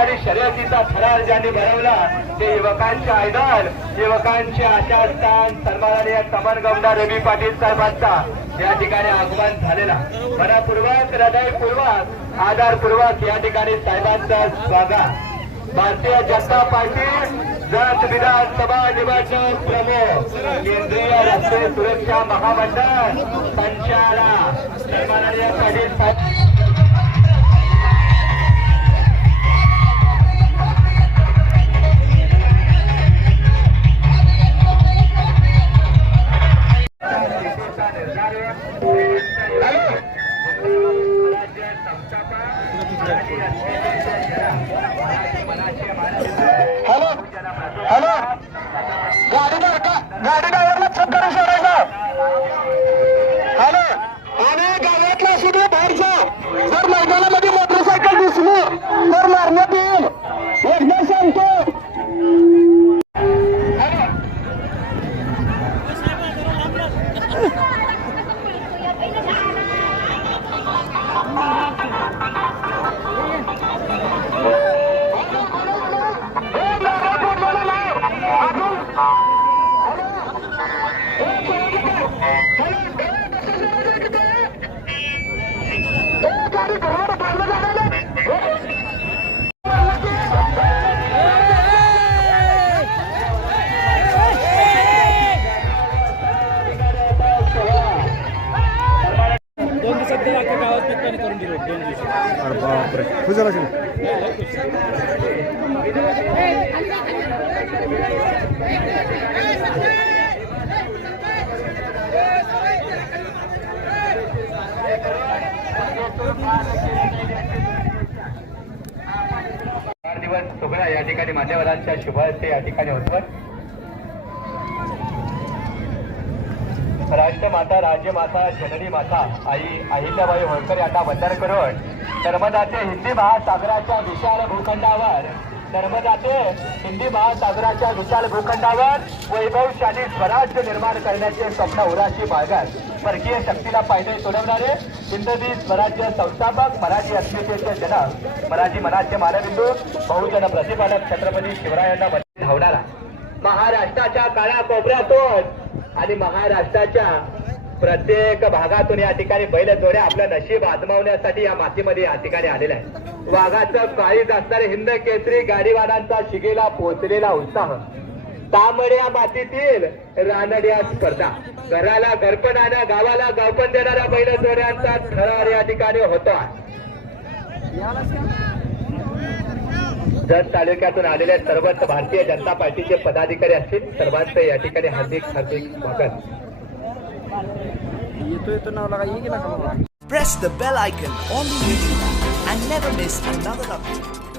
ठिकाणी शर्यतीचा थरार ज्यांनी भरवला ते युवकांचे आयडॉल, युवकांचे आशास्थान सन्माननीय कमल गौंडा रवी पाटील साहेबांचा या ठिकाणी आगमन झालेला मनपूर्वक, हृदयपूर्वक, आदरपूर्वक या ठिकाणी साहेबांचं स्वागत. भारतीय जनता पार्टी जत विधानसभा निवडणूक प्रमुख, केंद्रीय रस्ते सुरक्षा महामंडळ संचालक सन्माननीय पाटील साहेब. हॅलो, गाडी ड्रायव्हरला चुप करून सोडायचं. हॅलो, आणि गावातला असू दे बाहेरचा जर मैदानामध्ये मोटरसायकल दिसली तर मारण्यात येईल, एकदा सांगतो. बापरे, खुश झाला की दिवस सोहळा या ठिकाणी मान्यवरांच्या शुभ हस्ते या ठिकाणी होतो. राष्ट्रमाता, राज्यमाता, जननी माता आई अहिल्याबाई होळकर यांना वंदन करून नर्मदाचे हिंदी महासागराच्या विशाल भूखंडावर वैभवशाली स्वराज्य निर्माण करण्याचे स्वप्न उराशी बाळगत परकीय शक्तीला पायदळी सोडवणारे हिंदवी स्वराज्य संस्थापक, मराठी अस्मितेचे जनक, मराठी मनाचे मानबिंदू, बहुजन प्रतिपादक छत्रपती शिवरायांना धावणारा महाराष्ट्राच्या कानाकोपऱ्यातून आणि महाराष्ट्राच्या प्रत्येक भागातून या ठिकाणी बैलजोड्या आपलं नशीब आजमावण्यासाठी या मातीमध्ये या ठिकाणी आलेला आहे. वाघाचं काळीज असणारे हिंद केसरी गाडीवानांचा शिगेला पोहोचलेला उत्साह, तांबड्या मातीतील रानड्या स्पर्धा, घराला घरपण आणि गावाला गावपण देणाऱ्या बैलजोड्यांचा थरार या ठिकाणी होता. जत तालुक्यातून आलेल्या सर्वच भारतीय जनता पार्टीचे पदाधिकारी असतील सर्वांचं या ठिकाणी हार्दिक स्वागत. Press the bell icon on the YouTube and never miss another update.